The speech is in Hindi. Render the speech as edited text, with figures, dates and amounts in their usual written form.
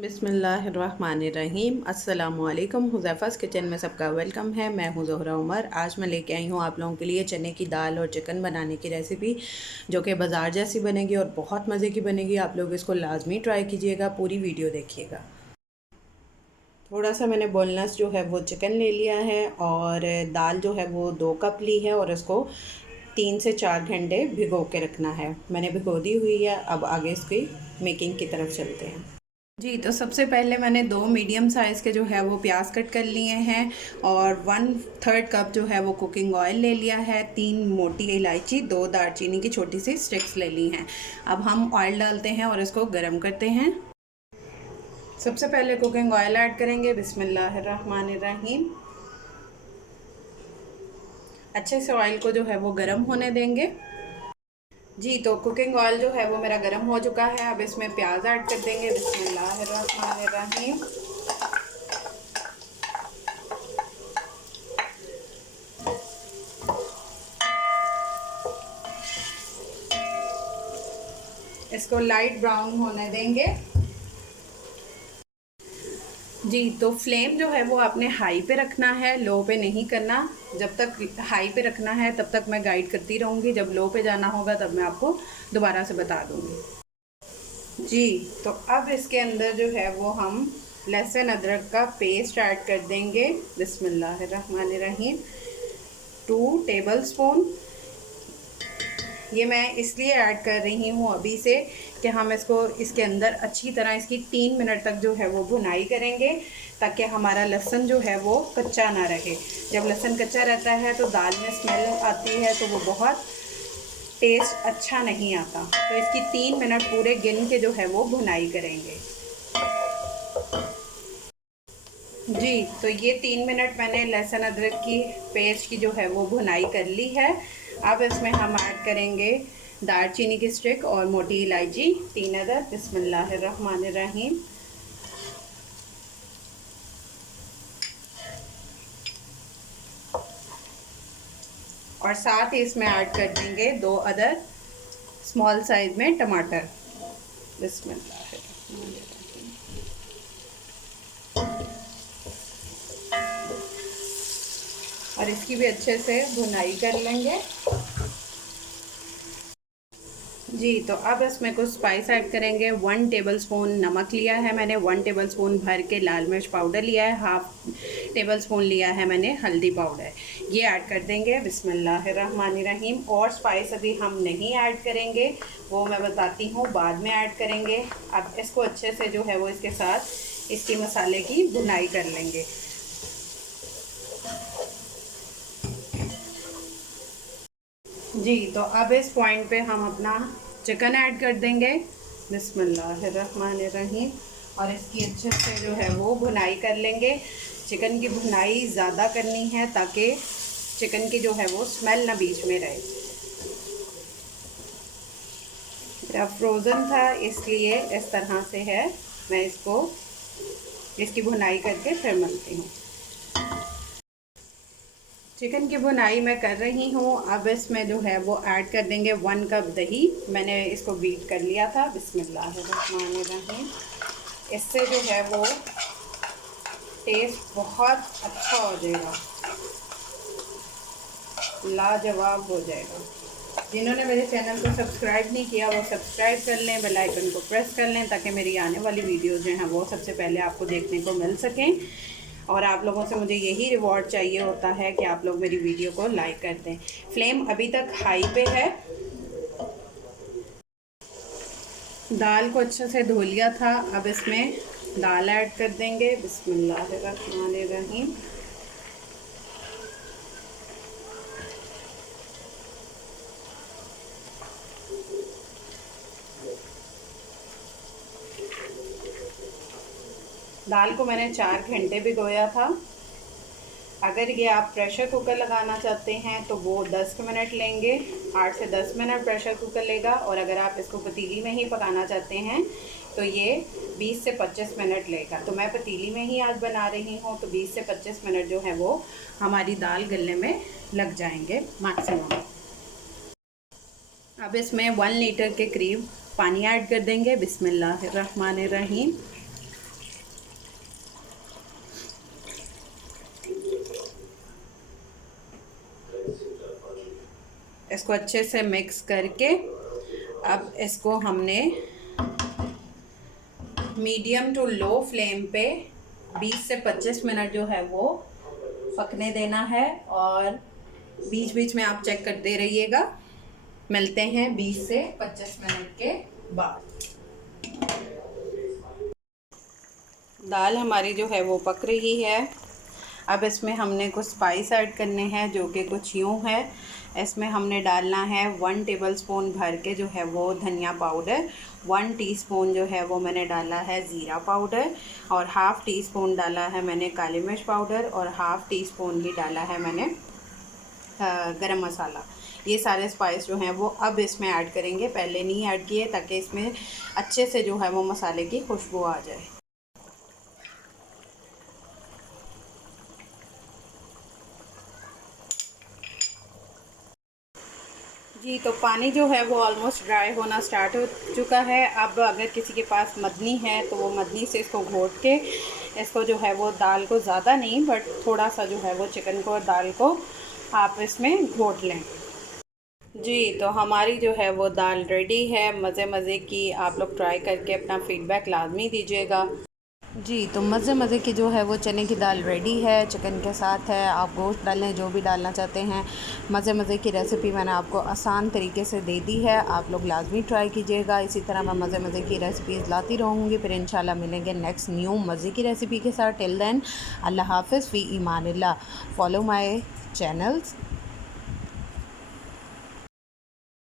बिस्मिल्लाहिर्रहमानिर्रहीम। अस्सलामुअलैकुम। हुज़ैफ़ा's किचन में सबका वेलकम है। मैं हूँ ज़ोहरा उमर। आज मैं लेके आई हूँ आप लोगों के लिए चने की दाल और चिकन बनाने की रेसिपी, जो कि बाज़ार जैसी बनेगी और बहुत मज़े की बनेगी। आप लोग इसको लाजमी ट्राई कीजिएगा, पूरी वीडियो देखिएगा। थोड़ा सा मैंने बोनलेस जो है वो चिकन ले लिया है और दाल जो है वो 2 कप ली है और इसको 3 से 4 घंटे भिगो के रखना है। मैंने भिगो दी हुई है। अब आगे इसकी मेकिंग की तरफ चलते हैं। जी, तो सबसे पहले मैंने 2 मीडियम साइज़ के जो है वो प्याज कट कर लिए हैं और 1/3 कप जो है वो कुकिंग ऑयल ले लिया है। 3 मोटी इलायची, 2 दालचीनी की छोटी सी स्टिक्स ले ली हैं। अब हम ऑयल डालते हैं और इसको गरम करते हैं। सबसे पहले कुकिंग ऑयल ऐड करेंगे। बिस्मिल्लाहिर्रहमानिर्रहीम। अच्छे से ऑयल को जो है वो गरम होने देंगे। जी, तो कुकिंग ऑयल जो है वो मेरा गरम हो चुका है। अब इसमें प्याज ऐड कर देंगे। बिस्मिल्लाहिर्रहमानिर्रहीम। इसको लाइट ब्राउन होने देंगे। जी, तो फ्लेम जो है वो आपने हाई पे रखना है, लो पे नहीं करना। जब तक हाई पे रखना है तब तक मैं गाइड करती रहूँगी। जब लो पे जाना होगा तब मैं आपको दोबारा से बता दूँगी। जी, तो अब इसके अंदर जो है वो हम लहसुन अदरक का पेस्ट ऐड कर देंगे। बिस्मिल्लाहिर्रहमानिर्रहीम। 2 टेबल स्पून। ये मैं इसलिए ऐड कर रही हूँ अभी से कि हम इसको इसके अंदर अच्छी तरह इसकी 3 मिनट तक जो है वो भुनाई करेंगे, ताकि हमारा लहसुन जो है वो कच्चा ना रहे। जब लहसुन कच्चा रहता है तो दाल में स्मेल आती है, तो वो बहुत टेस्ट अच्छा नहीं आता। तो इसकी 3 मिनट पूरे गिन के जो है वो भुनाई करेंगे। जी, तो ये 3 मिनट मैंने लहसुन अदरक की पेस्ट की जो है वो भुनाई कर ली है। अब इसमें हम ऐड करेंगे दालचीनी की स्टिक और मोटी इलायची 3 अदद। बिस्मिल्लाहिर्रहमानिर्रहीम। और साथ ही इसमें ऐड कर देंगे 2 अदद स्मॉल साइज में टमाटर। बिस्मिल्लाहिर्रहमानिर्रहीम। और इसकी भी अच्छे से भुनाई कर लेंगे। जी, तो अब इसमें कुछ स्पाइस ऐड करेंगे। 1 टेबलस्पून नमक लिया है मैंने, 1 टेबलस्पून भर के लाल मिर्च पाउडर लिया है, हाफ टेबलस्पून लिया है मैंने हल्दी पाउडर। ये ऐड कर देंगे। बिस्मिल्लाहिर्रहमानिर्रहीम। और स्पाइस अभी हम नहीं ऐड करेंगे, वो मैं बताती हूँ, बाद में ऐड करेंगे। अब इसको अच्छे से जो है वो इसके साथ इसकी मसाले की भुनाई कर लेंगे। जी, तो अब इस पॉइंट पे हम अपना चिकन ऐड कर देंगे। बिस्मिल्लाहिर्रहमानिर्रहीम। और इसकी अच्छे से जो है वो भुनाई कर लेंगे। चिकन की भुनाई ज़्यादा करनी है ताकि चिकन की जो है वो स्मेल ना बीच में रहे। मेरा फ्रोज़न था इसलिए इस तरह से है। मैं इसकी भुनाई करके फिर मिलती हूँ। चिकन की भुनाई मैं कर रही हूँ। अब इसमें जो है वो ऐड कर देंगे 1 कप दही। मैंने इसको बीट कर लिया था। बिस्मिल्लाहिर्रहमानिर्रहीम। इससे जो है वो टेस्ट बहुत अच्छा हो जाएगा, लाजवाब हो जाएगा। जिन्होंने मेरे चैनल को सब्सक्राइब नहीं किया वो सब्सक्राइब कर लें, बेल आइकन को प्रेस कर लें, ताकि मेरी आने वाली वीडियोज़ जो हैं वो सबसे पहले आपको देखने को मिल सकें। और आप लोगों से मुझे यही रिवॉर्ड चाहिए होता है कि आप लोग मेरी वीडियो को लाइक कर दें। फ्लेम अभी तक हाई पे है। दाल को अच्छे से धो लिया था। अब इसमें दाल ऐड कर देंगे। बिस्मिल्लाहिर्रहमानिर्रहीम। दाल को मैंने 4 घंटे भिगोया था। अगर ये आप प्रेशर कुकर लगाना चाहते हैं तो वो 10 मिनट लेंगे, 8 से 10 मिनट प्रेशर कुकर लेगा। और अगर आप इसको पतीली में ही पकाना चाहते हैं तो ये 20 से 25 मिनट लेगा। तो मैं पतीली में ही आज बना रही हूँ, तो 20 से 25 मिनट जो है वो हमारी दाल गलने में लग जाएंगे मैक्सिमम। अब इसमें 1 लीटर के करीब पानी ऐड कर देंगे। बिस्मिल्लाहिर्रहमानिर्रहीम। इसको अच्छे से मिक्स करके अब इसको हमने मीडियम टू लो फ्लेम पे 20 से 25 मिनट जो है वो पकने देना है। और बीच बीच में आप चेक करते रहिएगा। मिलते हैं 20 से 25 मिनट के बाद। दाल हमारी जो है वो पक रही है। अब इसमें हमने कुछ स्पाइस ऐड करने हैं जो कि कुछ यूँ है। इसमें हमने डालना है 1 टेबलस्पून भर के जो है वो धनिया पाउडर, 1 टीस्पून जो है वो मैंने डाला है ज़ीरा पाउडर, और हाफ़ टी स्पून डाला है मैंने काली मिर्च पाउडर, और हाफ़ टी स्पून ही डाला है मैंने गरम मसाला। ये सारे स्पाइस जो हैं वो अब इसमें ऐड करेंगे, पहले नहीं ऐड किए, ताकि इसमें अच्छे से जो है वो मसाले की खुशबू आ जाए। जी, तो पानी जो है वो ऑलमोस्ट ड्राई होना स्टार्ट हो चुका है। अब अगर किसी के पास मदनी है तो वो मदनी से इसको घोट के इसको जो है वो दाल को, ज़्यादा नहीं बट थोड़ा सा जो है वो चिकन को और दाल को आप इसमें घोट लें। जी, तो हमारी जो है वो दाल रेडी है, मज़े मज़े की। आप लोग ट्राई करके अपना फ़ीडबैक लाजमी दीजिएगा। जी, तो मज़े मज़े की जो है वो चने की दाल रेडी है, चिकन के साथ है। आप गोश्त डालें, जो भी डालना चाहते हैं। मज़े मज़े की रेसिपी मैंने आपको आसान तरीके से दे दी है, आप लोग लाजमी ट्राई कीजिएगा। इसी तरह मैं मज़े मज़े की रेसिपीज़ लाती रहूँगी। फिर इंशाल्लाह मिलेंगे नेक्स्ट न्यू मज़े की रेसिपी के साथ। टिल देन अल्लाह हाफ़िज़ फ़ी ईमानिल्लाह। Follow my channels.